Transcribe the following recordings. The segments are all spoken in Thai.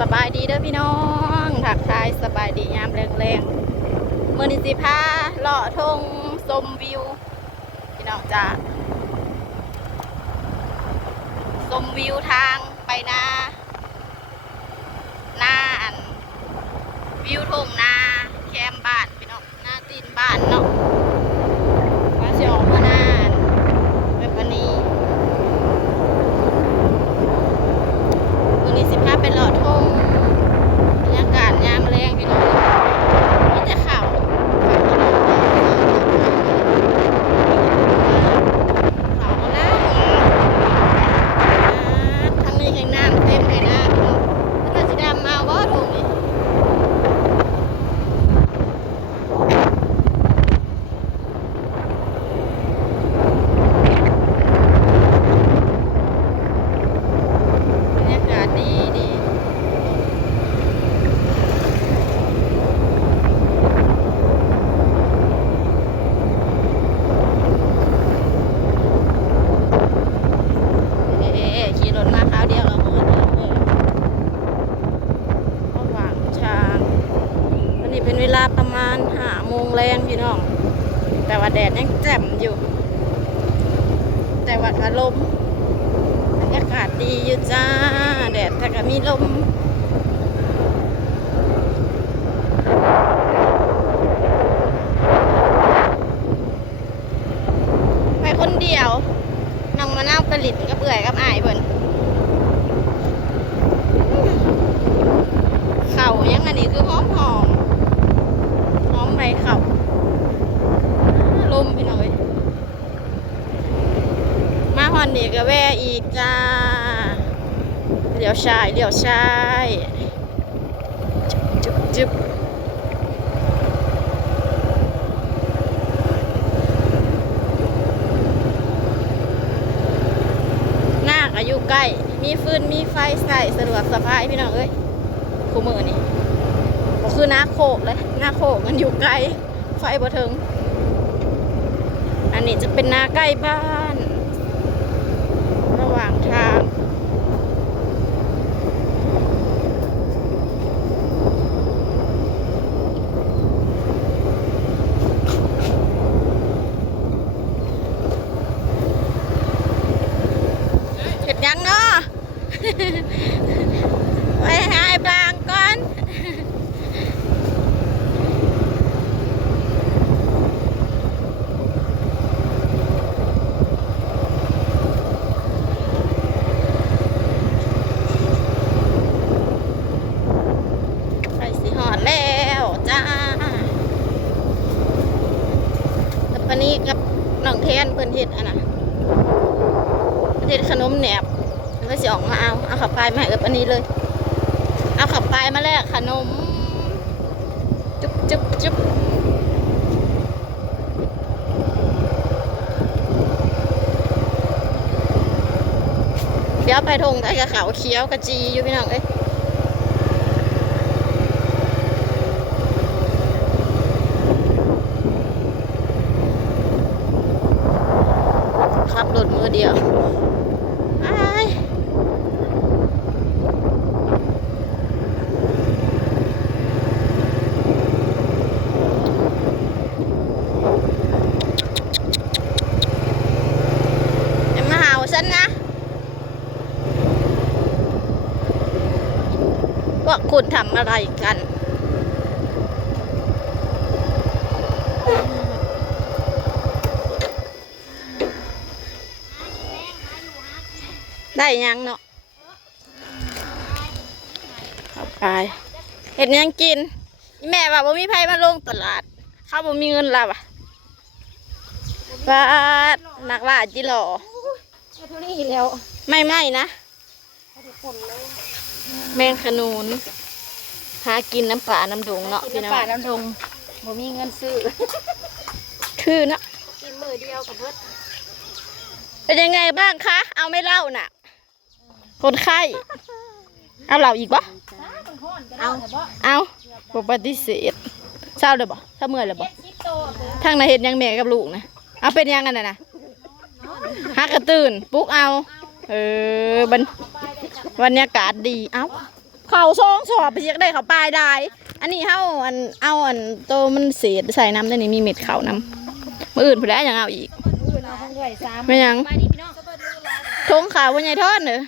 สบายดีเด้อพี่น้องถักทายสบายดียามแรงๆมื้อนี้สิพาเลาะทงชมวิวพี่น้องจ้าชมวิวทางไปนาอันวิวทงนาแคมบ้านพี่น้องหน้าตีนบ้านเนาะมาสิออกมาหน้าแบบนี้มื้อนี้สิพาไปเลาะทงบรรยากาศยามแรงพี่น้องมีแต่เขาน้ำทางนี้แห่งน้ำเต็มเลยนะถ้าจะดำมาว่าทงนี่บรรยากาศดีขี่รถมาคราวเดียวเราหมดเลยระหว่างทางตอนนี้เป็นเวลาประมาณ5 โมงแรงพี่น้องแต่ว่าแดดยังแจ่มอยู่แต่ว่าอารมณ์บรรยากาศดีอยู่จ้าแดดแต่ก็มีลมไปคนเดียวนั่งมานั่งผลิตกับเอื่อยกับอ้ายเพิ่นเข่ายังอันนี้คือหอมใบเข่าลมพี่น้องเอ้ยมาฮอนนี่ก็แวะอีกจ้าเลี้ยวซ้ายจุ๊บหน้าก็อยู่ใกล้มีฟืนมีไฟใส่สะดวกสบายพี่น้องเอ้ยคู่มือนี่ก็คือหน้าโคกเลยหน้าโคกมันอยู่ไกลไฟบ่ถึงอันนี้จะเป็นนาใกล้บ้านระหว่างทางเห็ดยังเนาะ ไปหาไอ้ปลางก่อนไปสิหอดแล้วจ้าแต่ปนี้กับน้องเทนเพิ่นเฮ็ดอันน่ะเฮ็ดขนมแหนบแล้วก็สิออกมาเอาขับปลายมาให้กับอันนี้เลยเอาขับปลายมาแลกขนมจุ๊บเดี๋ยวไปทงไอ้กระเขาเคี้ยวกระจีอยู่พี่น้องเอ้ยขับรถมือเดียวมาหาฉันนะว่าคุณทำอะไรกันได้ยังเนาะขับไปเห็นยังกินแม่ว่าบ่มีไผมาลงตลาดเขาบ่มีเงินเราอ่ะป้านักล่าจิหล่อเท่านี้แล้วไม่นะแมงขนูนหากินน้ำป่าน้ำดงเนาะพี่น้องป่าน้ำดงบ่มีเงินซื้อคือเนาะกินมือเดียวกับเพิ่นเป็นยังไงบ้างคะเอาไม่เล่าน่ะคนไข้เอาเหล่าอีกบ่เอาปฏิเสธเศร้าเลยบ่ถ้าเมื่อยเลยบ่ทางไหนเห็นยังแม่กับลูกนะเอาเป็นยังไงนะฮักกระตื่นปุ๊กเอาบรรยากาศดีเอ้า เขาซองสอบไปเช็คได้เขาปลายได้อันนี้เฮาเอาตัวมันเศษใส่น้ำได้นี่มีเม็ดเขาน้ำมื้ออื่นพุ่นแล้วยังเอาอีก เอาของด้วยซ้ำ ไม่ยัง ไปดิพี่น้อง ทงขาวว่าใหญ่ทอดเนอะ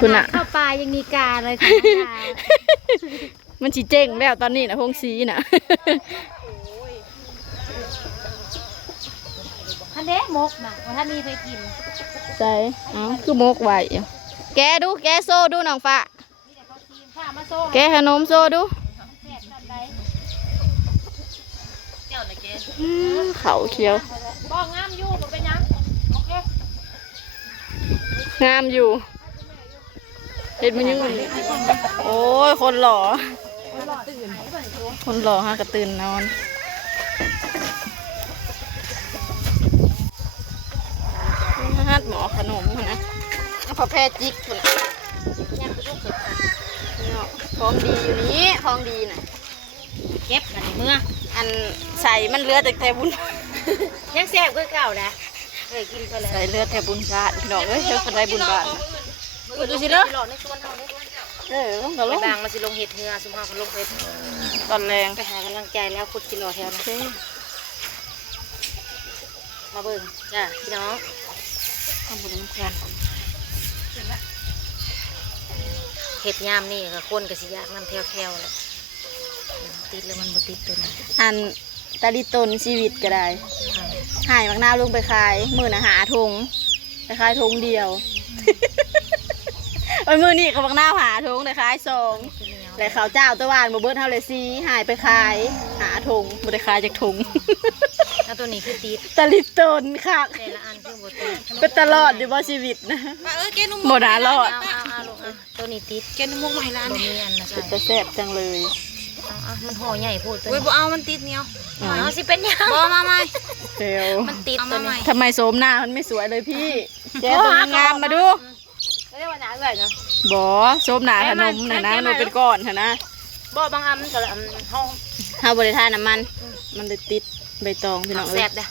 คุณอะ เข้าปลายังมีกาเลยค่ะน้องดาว มันจีเจ้งแล้วตอนนี้นะพงซีน่ะ ท่านเด้มกนะว่าท่านมีไปกิน ใส่เอาคือมกไว้อยู่แกดูแกโซ่ดูน้องฟ้า มีแต่เขาซีนข้ามาโซ่ แกขนมโซ่ดู แซ่บทำไร เขาเขียว บอกงามอยู่บ่เป็นหยังโอเค งามอยู่เห็นมันยังอยู่โอ้ยคนหล่อคนหล่อฮะกระตื่นนอนฮัดหมอขนมนะพอแพทย์จิกคุณน่ะ ยังไปลูกเกิด เนี่ยของดีอยู่นี้ของดีน่ะ เก็บกันในเมื่อ อันใส่มันเลือแต่บุญ ยังแซ่บคือเก่านะเคยกินไปแล้ว ใส่เลือแต่บุญบาทพี่น้องเอ้ยเชื่อคนได้บุญบาท ดูสิเด้อหลอดในสวนเฮาเด้อ ลงกับล ไป ง บางเราสิลงเห็ดเหือซุมเฮาก็ลงไป ตอนแรง ไปหากำลังใจแล้วขุดกิโลแถวนะมาเบิ่งจ้าพี่น้อง ทำบุญน้ำกัน เห็ดยามนี่ก็คนก็สิยากน้ำแถวๆแหละติดแล้วมันบ่ติดตัวนี้ อันตาลิตนชีวิตก็ได้หายมักนาวลงไปขายมือนะหาทงไปขายทงเดียว วันมือนี่กับมักนาวหาทงแต่ขายสองแต่เขาวเจ้าตะวันบ่เบิดเท่าเลยซีหายไปขายหาทงบ่ได้ขายจากทง แล้วตัวนี้คือติด ตาลิตนค่ะ แต่ละอันคือบ่ติด เป็นตลอดอยู่บ่ชีวิตนะหมดหารอด เอาลูกอ่ะตัวนี้ติดแกนมุกใหม่ละอันบ่มีอันนะ เป็น ใส่ ตะแซ่บจังเลย เอามันห่อใหญ่พูดตัว เว้ย นี้ บ่เอามันติดเหนียว เอาสิเป็นหยัง บ่มาใหม่ เซล มันติดตัวนี้ ทำไมโสมหน้ามันไม่สวยเลยพี่แจ๊ตัวงามมาดู เรียกว่าหนาเลยเนาะ บ่โสมหน้าขนมน่ะนะมันเป็นก้อนค่ะนะ บ่บางอันมันก็อันห้อง เฮาบริทานน้ำมัน มันเลยติดใบตองพี่น้อง แซ่ เอ้ย บเด้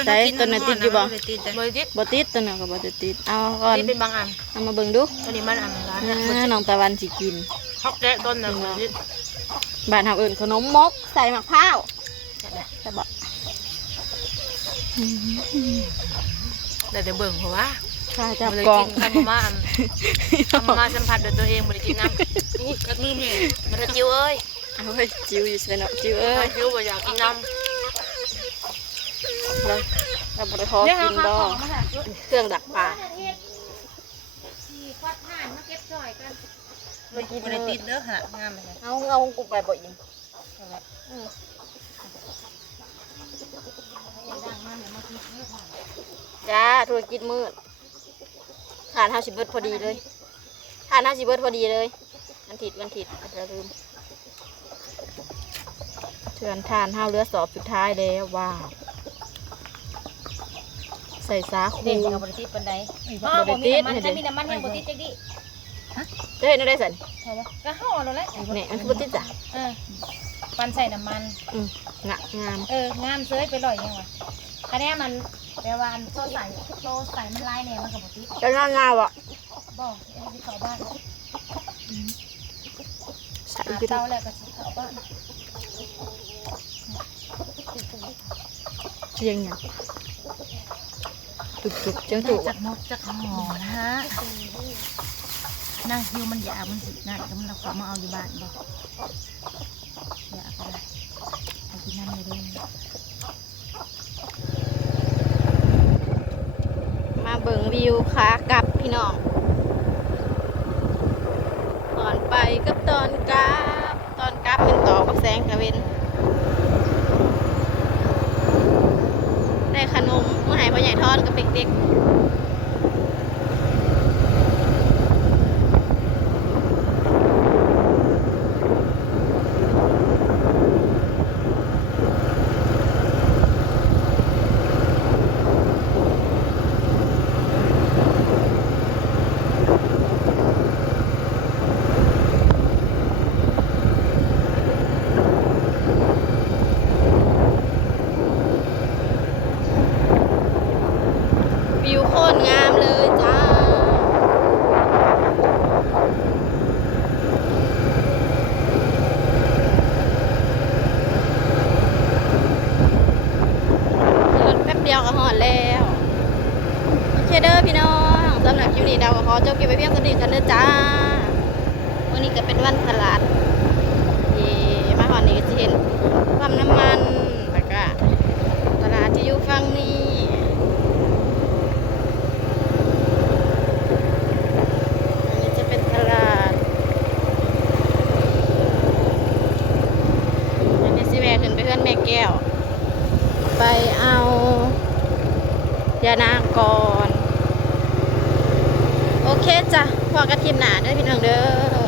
อ ใส่ตัวนั้นติดอยู่บ่ ติดจ้ะ บ่ติด บ่ติดตัวนั้นก็บ่ได้ติด เอาก่อน นี่เป็นบางอัน เอามาเบิ่งดู ตัวนี้มันอันร้าน น้องตะวันสิกิน ฮอกแกะต้นนึง บ้านเฮาเอิ้นขนมมกใส่มะพร้าวแต่บ่ แต่เดี๋ยวเบิ่งเพราะว่า ข้าจับ บ่ได้ กอง กินกันมาอันมาสัมผัสด้วยตัวเองบ่ได้กินน้ำอุ้ยกัดมือแม่มันจะจิ้วเอ้ย เอาเฮ้ยจิ๋วอยู่ใส่เนาะจิ๋วเอ้ย จิ้วบ่อยากกินน้ำ เลยเราบ่ได้ขอกินบ่เครื่องดักปลา ควัดห่านมาเก็บจ่อยกัน บ่กิน บ่ เล ได้ติ ย ดเด้อค่ะงามเลย เอากูไปบ่อิ่มจ้าธุรกิจมืดทาน50เบิดพอดีเลยทาน50เบิดพอดีเลยวันถิดอย่าลืมเถื่อนทานเฮาเรือสอบสุดท้ายแล้วว้าวใส่สาคู เด็กเอาบ่ได้ติดปานใด บ่ได้ติด มันจะมีน้ำมันยังบ่ติดจักดิ เฮ้ยนี่ได้สัน ใช่ปะก็ห่อแล้วแหละ นี่มันคือบ่ติดจ้ะ ปันใส่น้ำมัน งะงาม งามเซ้ยไปลอยยังวะคะแนนมันแปลว่าอันโซใส่มันลายเนี่ยมันกับปกติ จะงามงามอ่ะ บอกเอ้ยที่เขาบ้าน ใส่ อา ขึ้น เต้าแล้วก็สิเขาบ้าน เชียงเนี่ยจุกจังจุก จากมกจากห่อนะฮะนั่งคิวมันอยากมันสินั่นก็มันเราขอมาเอาอยู่บ้านบอกอยากอะไรเอาที่นั่นเลยด้วย มาเบิ่งวิวขากลับพี่น้องตอนไปกับตอนกลับเป็นต่อกับแสงกระเวนได้ขนมมาให้พ่อใหญ่ทอดกับเด็กๆวิวโคตรง เด้อพี่น้องสำหรับคลิปนี้ดาวก็ขอจบคลิปไปเพียงเท่านี้กันเด้อจ้าวันนี้ก็เป็นวันตลาดที่มาหอนี้ก็จะเห็นปั๊มน้ำมันแล้วก็ตลาดที่อยู่ฝั่งนี้อันนี้จะเป็นตลาดอันนี้สิแม่ขึ้นไปเพื่อนแม่แก้วไปเอายานางก่อนโอเคจ้ะพอกันทีมหนาเด้อพี่น้องเด้อ